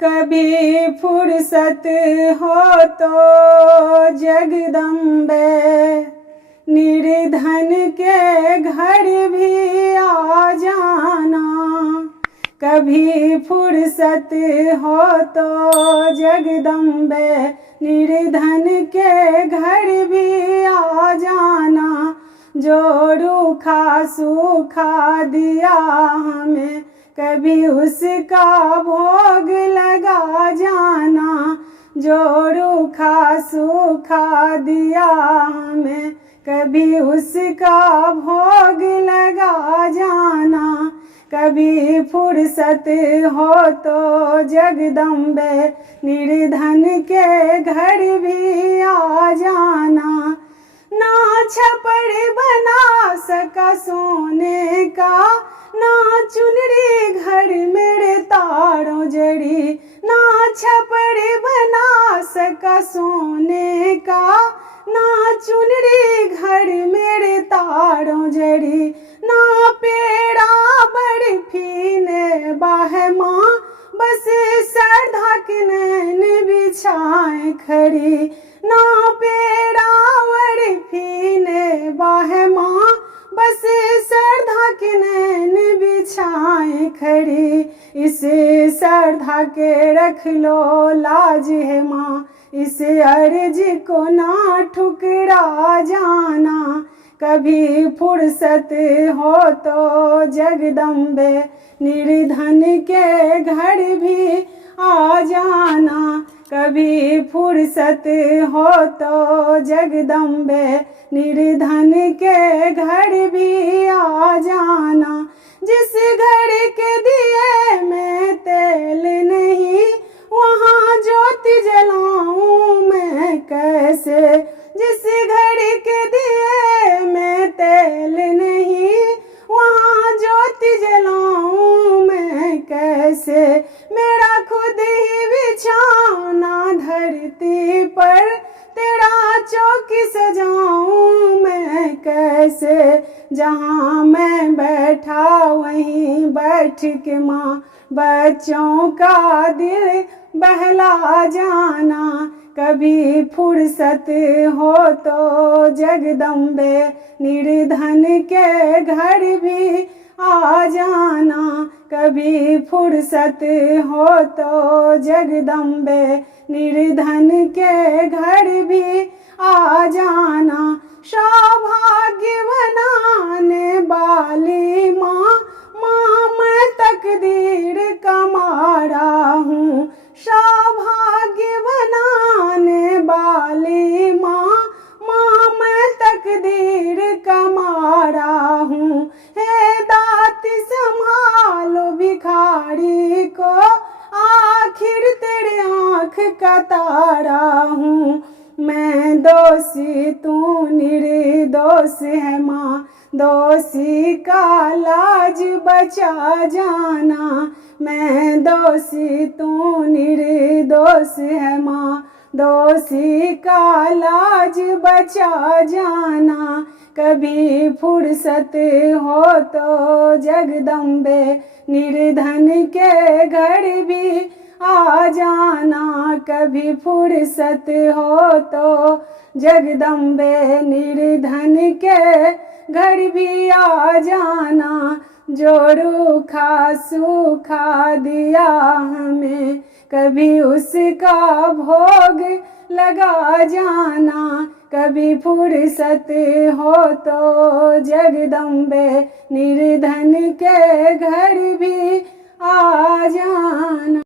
कभी फुर्सत हो तो जगदम्बे निर्धन के घर भी आ जाना। कभी फुर्सत हो तो जगदम्बे निर्धन के घर भी आ जाना। जो रूखा सूखा दिया हमें कभी उसका भोग लगा जाना। जो रूखा सूखा दिया हमें कभी उसका भोग लगा जाना। कभी फुर्सत हो तो जगदम्बे निर्धन के घर भी आ जाना। ना छप्पर बना सका सोने का, ना चुनरी घर मेरे तारों जड़ी। ना छप्पर बना सका सोने का, ना चुनरी घर मेरे तारों जड़ी। ना पेड़ा बर्फी ने बाहे माँ, बस श्रद्धा के नैन बिछाए खड़ी। ना पेड़ा बर्फी ने बाहे माँ, बस श्रद्धा के नैन बिछाए खड़ी। इस श्रद्धा के रख लो लाज है माँ, इस अर्ज को ना ठुकरा जाना। कभी फुर्सत हो तो जगदम्बे निर्धन के घर भी आ जाना। कभी फुर्सत हो तो जगदम्बे निर्धन के घर भी आ जाना। जिस घर के दिए में तेल नहीं, वहाँ ज्योति जलाऊं मैं कैसे। जिस घर के दिए में तेल नहीं, वहाँ ज्योति जलाऊं मैं कैसे। मेरा खुद ही बिछौना धरती पर, तेरा चौकी सजाऊं मैं कैसे। जहाँ मैं बैठा वहीं बैठ के माँ, बच्चों का दिल बहला जाना। कभी फुर्सत हो तो जगदम्बे निर्धन के घर भी आ जाना। कभी फुर्सत हो तो जगदम्बे निर्धन के घर भी आ जाना। सौभाग्य बनाने वाली माँ, माँ मैं तकदीर का मारा हूँ। सौभाग्य बनाने वाली माँ, माँ मैं तकदीर का मारा हूँ। हे दाती संभालो भिखारी को, आखिर तेरे आँख का तारा हूँ। मैं दोषी तू निर्दोष है माँ, दोषी का लाज बचा जाना। मैं दोषी तू निर्दोष है माँ, दोषी का लाज बचा जाना। कभी फुर्सत हो तो जगदम्बे निर्धन के घर भी आ जाना। कभी फुर्सत हो तो जगदम्बे निर्धन के घर भी आ जाना। जो रूखा सूखा दिया हमें कभी उसका भोग लगा जाना। कभी फुर्सत हो तो जगदम्बे निर्धन के घर भी आ जाना।